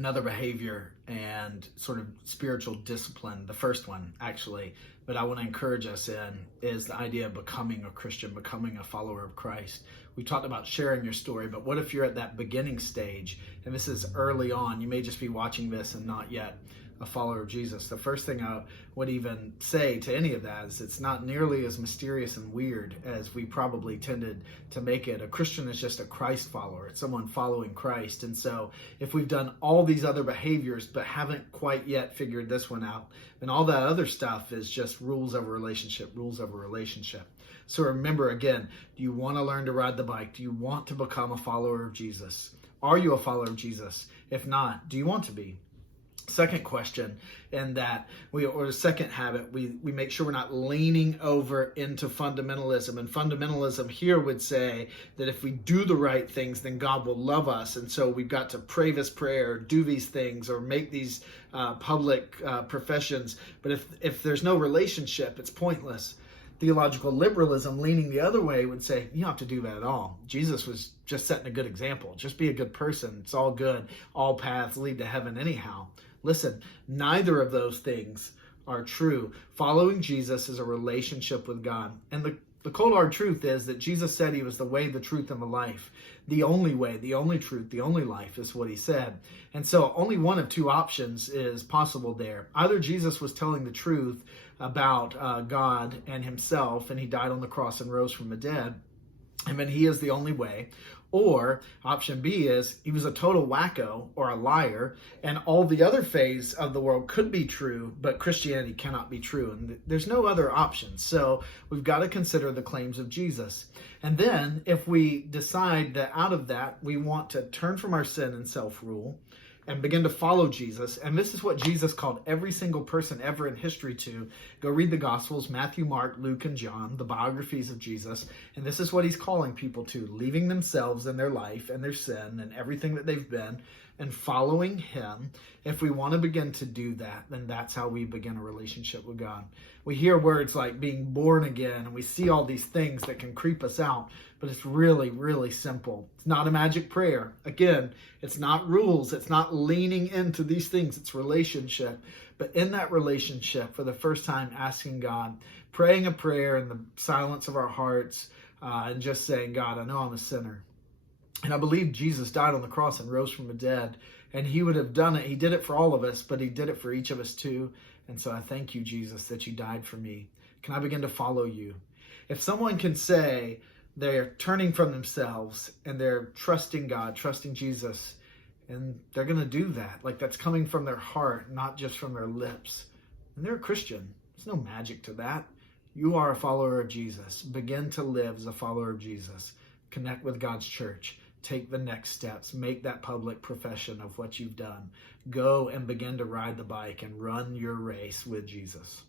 another behavior and sort of spiritual discipline, the first one actually, but I want to encourage us in is the idea of becoming a Christian, becoming a follower of Christ. We talked about sharing your story, but what if you're at that beginning stage and this is early on? You may just be watching this and not yet a follower of Jesus. The first thing I would even say to any of that is it's not nearly as mysterious and weird as we probably tended to make it. A Christian is just a Christ follower. It's someone following Christ. And so if we've done all these other behaviors but haven't quite yet figured this one out, then all that other stuff is just rules of a relationship, rules of a relationship. So remember again, do you want to learn to ride the bike? Do you want to become a follower of Jesus? Are you a follower of Jesus? If not, do you want to be? Second question, and that or the second habit, we make sure we're not leaning over into fundamentalism. And fundamentalism here would say that if we do the right things, then God will love us. And so we've got to pray this prayer, do these things, or make these public professions. But if there's no relationship, it's pointless. Theological liberalism, leaning the other way, would say you don't have to do that at all. Jesus was just setting a good example. Just be a good person. It's all good. All paths lead to heaven anyhow. Listen, neither of those things are true. Following Jesus is a relationship with God. And the cold hard truth is that Jesus said he was the way, the truth, and the life. The only way, the only truth, the only life is what he said. And so only one of two options is possible there. Either Jesus was telling the truth about God and himself, and he died on the cross and rose from the dead, and then he is the only way. Or option B is he was a total wacko or a liar, and all the other phase of the world could be true, but Christianity cannot be true. And there's no other option. So we've got to consider the claims of Jesus. And then if we decide that out of that, we want to turn from our sin and self-rule and begin to follow Jesus. And this is what Jesus called every single person ever in history to. Go read the Gospels, Matthew, Mark, Luke, and John, the biographies of Jesus. And this is what he's calling people to, leaving themselves and their life and their sin and everything that they've been and following him. If we want to begin to do that, then that's how we begin a relationship with God. We hear words like being born again, and we see all these things that can creep us out, but it's really, really simple. It's not a magic prayer. Again, it's not rules. It's not leaning into these things. It's relationship. But in that relationship, for the first time, asking God, praying a prayer in the silence of our hearts, and just saying, God, I know I'm a sinner. And I believe Jesus died on the cross and rose from the dead. And he would have done it. He did it for all of us, but he did it for each of us too. And so I thank you, Jesus, that you died for me. Can I begin to follow you? If someone can say they're turning from themselves and they're trusting God, trusting Jesus, and they're going to do that, like that's coming from their heart, not just from their lips, and they're a Christian. There's no magic to that. You are a follower of Jesus. Begin to live as a follower of Jesus. Connect with God's church. Take the next steps. Make that public profession of what you've done. Go and begin to ride the bike and run your race with Jesus.